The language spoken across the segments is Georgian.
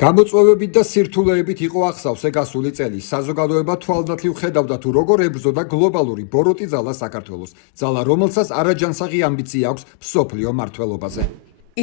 გამოწვევებით და სირთულეებით იყო ახსავსე გასული წელი. საზოგადოება თვალდათლივ ხედავდა თუ როგორ ებრძოდა გლობალური ბოროტი ძალა საქართველოს. ძალა, რომელსაც არაჯანსაღი ამბიცია აქვს მსოფლიო მმართველობაზე.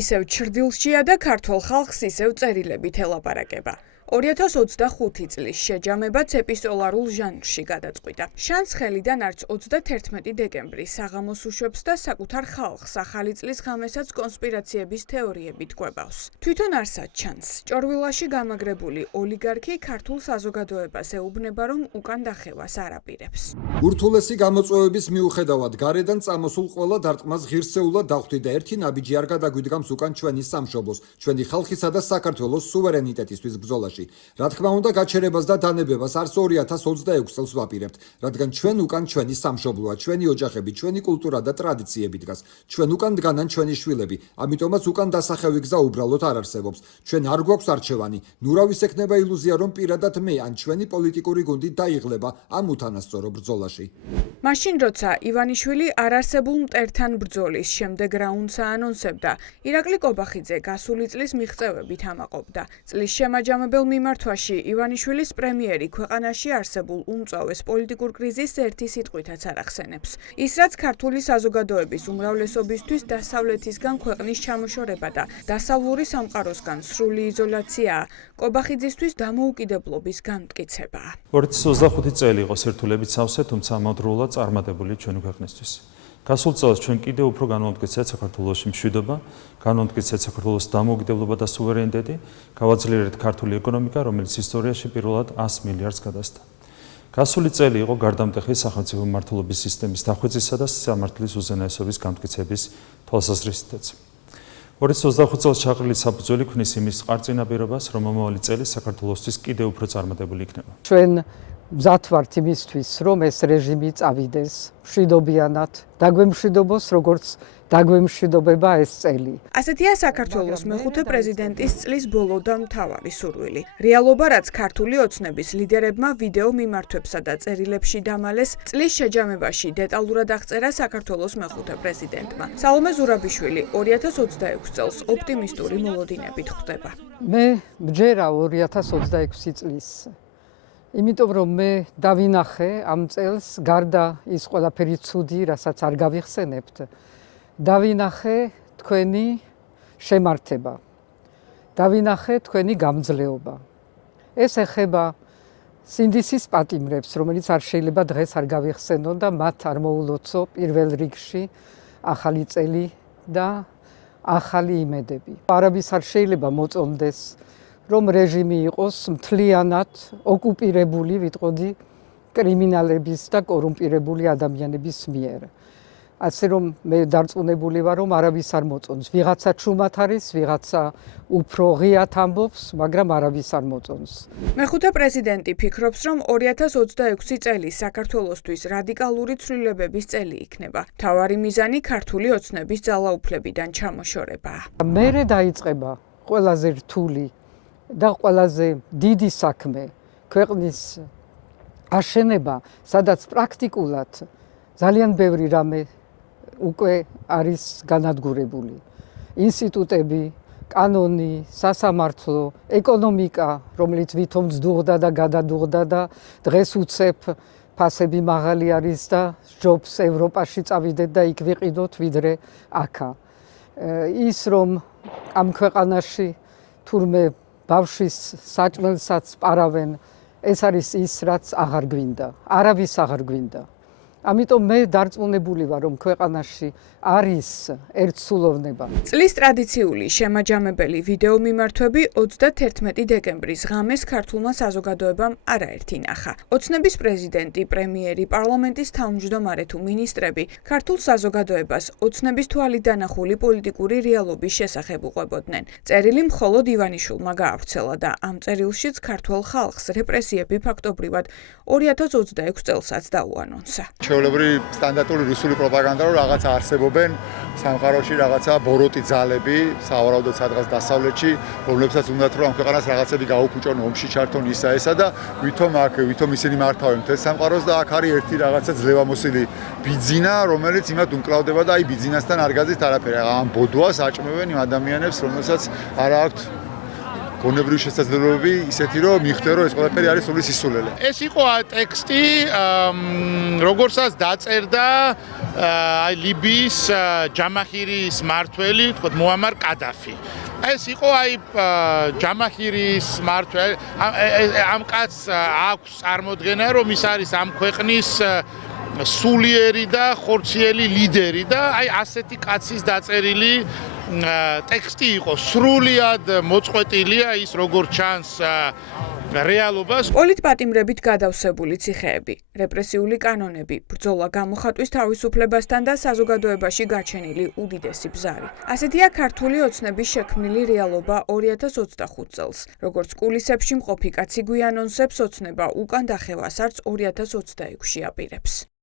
ისევ ჩრდილშია და ქართველ ხალხს ისევ წერილებით ელაპარაკება. 2025 წლის შეჯამებაც ეპისტოლარულ ჟანრში გადაწყვიტა. შანს ხელიდან არც 31 დეკემბრი საღამოს უშვებს და საკუთარ ხალხს ახალი წლის ღამესაც კონსპირაციების თეორიებით კვებავს. თვითონ არსად ჩანს. ჭორვილაში გამაგრებული ოლიგარქი ქართულ საზოგადოებას ეუბნება, რომ უკან დახევას არ აპირებს. ურთულესი გამოწვევების მიუხედავად გარედან წამოსულ ყველა დარტყმას ღირსეულად დახვდით და ერთი ნაბიჯი არ გადაგვიდგამს უკან ჩვენი სამშობლოს, ჩვენი ხალხისა და საქართველოს სუვერენიტეტისთვის ბრძოლაში. რა თქმა უნდა, გაჩერებას და დანებებას არც 2026 წელს ვაპირებთ, რადგან ჩვენ უკან ჩვენი სამშობლოა, ჩვენი ოჯახები, ჩვენი კულტურა და ტრადიციები დგას. ჩვენ უკან დგანან ჩვენი შვილები, ამიტომაც უკან დასახევი გზა უბრალოდ არ არსებობს. ჩვენ არ გვაქვს არჩევანი. ნურავის ექნება ილუზია, რომ პირადად მე ან ჩვენი პოლიტიკური გუნდი დაიღლება ამ უთანასწორო ბრძოლაში. მაშინ, როცა ივანიშვილი არარსებულ მტერთან ბრძოლის შემდეგ რაუნდს აანონსებდა, ირაკლი კობახიძე გასული წლის მიღწევებით ამაყობდა. წლის შემაჯამებელ მიმართვაში ივანიშვილის პრემიერი ქვეყანაში არსებულ უმწვავეს პოლიტიკურ კრიზისს ერთი სიტყვითაც არ ახსენებს. ის, რაც ქართული საზოგადოების უმრავლესობისთვის დასავლეთისგან ქვეყნის ჩამოშორება და დასავლური სამყაროსგან სრული იზოლაციაა, კობახიძისთვის დამოუკიდებლობის განმტკიცებაა. 2025 წელი იყო სირთულებით სავსე, თუმცა ამავდროულად წარმატებული ჩვენი ქვეყნისთვის. გასულ წელს ჩვენ კიდევ უფრო განვამტკიცეთ საქართველოში მშვიდობა, განვამტკიცეთ საქართველოს დამოუკიდებლობა და სუვერენიტეტი, გავაძლიერეთ ქართული ეკონომიკა, რომელიც ისტორიაში პირველად 100 მილიარდს გადასცა. გასული წელი იყო გარდამტეხი სახელმწიფო მმართველობის სისტემის დახვეწისა და სამართლის უზენაესობის განმტკიცების თვალსაზრისითაც. 2025 წელს ჩაყრილი საფუძველი ქმნის იმის ყარწინაპირობას, რომ მომავალი წელი საქართველოსთვის კიდევ უფრო წარმატებული იქნება. ჩვენ მზად ვართ იმისთვის, რომ ეს რეჟიმი წავიდეს მშვიდობიანად, დაგვემშვიდობოს, როგორც დაგვემშვიდობება ეს წელი. ასეთია საქართველოს მეხუთე პრეზიდენტის წლის ბოლო და მთავარი სურვილი. რეალობა, რაც ქართული ოცნების ლიდერებმა ვიდეო მიმართვებსა და წერილებში დამალეს, წლის შეჯამებაში დეტალურად აღწერა საქართველოს მეხუთე პრეზიდენტმა. სალომე ზურაბიშვილი 2026 წელს ოპტიმისტური მოლოდინებით ხვდება. მე მჯერა 2026 წლის. იმიტომ რომ მე დავინახე ამ წელს გარდა ის ყველაფერი ცუდი, რასაც არ გავიხსენებთ, დავინახე თქვენი შემართება. დავინახე თქვენი გამძლეობა. ეს ეხება სინდისის პატიმრებს, რომელიც არ შეიძლება დღეს არ გავიხსენონ და მათ არ მოულოცო პირველ რიგში ახალი წელი და ახალი იმედები. არაბის არ შეიძლება მოწონდეს რომ რეჟიმი იყოს მთლიანად ოკუპირებული, ვიტყოდი, კრიმინალების და კორუმპირებული ადამიანების მიერ. ასე რომ მე დარწმუნებული ვარ, რომ არავის არ მოწონს. ვიღაცა ჩუმად არის, ვიღაცა უფრო ღიად ამბობს, მაგრამ არავის არ მოწონს. მეხუთე პრეზიდენტი ფიქრობს, რომ 2026 წელი საქართველოსთვის რადიკალური ცვლილებების წელი იქნება. მთავარი მიზანი ქართული ოცნების ძალაუფლებიდან ჩამოშორებაა. მერე დაიწყება ყველაზე რთული და ყველაზე დიდი საქმე ქვეყნის აშენება, სადაც პრაქტიკულად ძალიან ბევრი რამე უკვე არის განადგურებული. ინსტიტუტები, კანონი, სასამართლო, ეკონომიკა, რომელიც ვითომ ძდუღდა და გადადუღდა და დღეს უცებ ფასები მაღალი არის და ჯობს ევროპაში წავიდეთ და იქ ვიყიდოთ ვიდრე აქა. ის რომ ამ ქვეყანაში თურმე ბავშვის საჭმელსაც პარავენ, ეს არის ის, რაც აღარ გვინდა. არავის აღარ გვინდა. ამიტომ მე დარწმუნებული ვარ, რომ ქვეყანაში არის ერთსულოვნება. წლის ტრადიციული შემაჯამებელი ვიდეო მიმართვები 31 დეკემბრის ღამეს ქართულმა საზოგადოებამ არაერთი ნახა. ოცნების პრეზიდენტი, პრემიერი, პარლამენტის თავმჯდომარე თუ მინისტრები ქართულ საზოგადოებას ოცნების თვალით დანახული პოლიტიკური რეალობის შესახებ უყვებოდნენ. წერილი მხოლოდ ივანიშვილმა გაავრცელა და ამ წერილშიც ქართველ ხალხს რეპრესიები ფაქტობრივად 2026 წელსაც დაუანონსა. ჩვეულებრივი სტანდარტული რუსული პროპაგანდა, რომ რაღაცა არსებობენ სამყაროში რაღაცა ბოროტი ძალები, სავარაუდოდ სადღაც დასავლეთში, რომლებსაც უნდათ რომ ამ ქვეყანას რაღაცები გაუფუჭონ, ომში ჩართონ ისა ესა და ვითომ ისინი მართავენ მთელ სამყაროს და აქ არის ერთი რაღაცა ძლევამოსილი ბიძინა, რომელიც იმათ უმკლავდება და აი ბიძინასთან არ გაძით არაფერი. ამ ბოდვას აჭმევენ იმ ადამიანებს, რომელსაც არ აქვთ გონებრივი შესაძლებლობები ისეთი რომ მიხვდე რომ ეს ყველაფერი არის სულის სისულელე. ეს იყო ტექსტი, როგორცაც დაწერდა აი ლიბიის ჯამაჰირის მმართველი, თქო მუამარ კადაფი. ეს იყო აი ჯამაჰირის მმართველი, ამ კაცს აქვს წარმოდგენა რომ ის არის ამ ქვეყნის სულიერი და ხორციელი ლიდერი და აი ასეთი კაცის დაწერილი ტექსტი იყო. სრულიად მოწყვეტილია ის როგორც ჩანს რეალობას. პოლიტპატიმრებით გადავსებული ციხეები, რეპრესიული კანონები, ბრძოლა გამოხატვის თავისუფლებასთან და საზოგადოებაში გაჩენილი უდიდესი ბზარი. ასეთია ქართული ოცნების შექმნილი რეალობა 2025 წელს. როგორც კულისებში მყოფი კაცი გვიანონსებს ოცნება უკან დახევას არც 2026-ში აპირებს.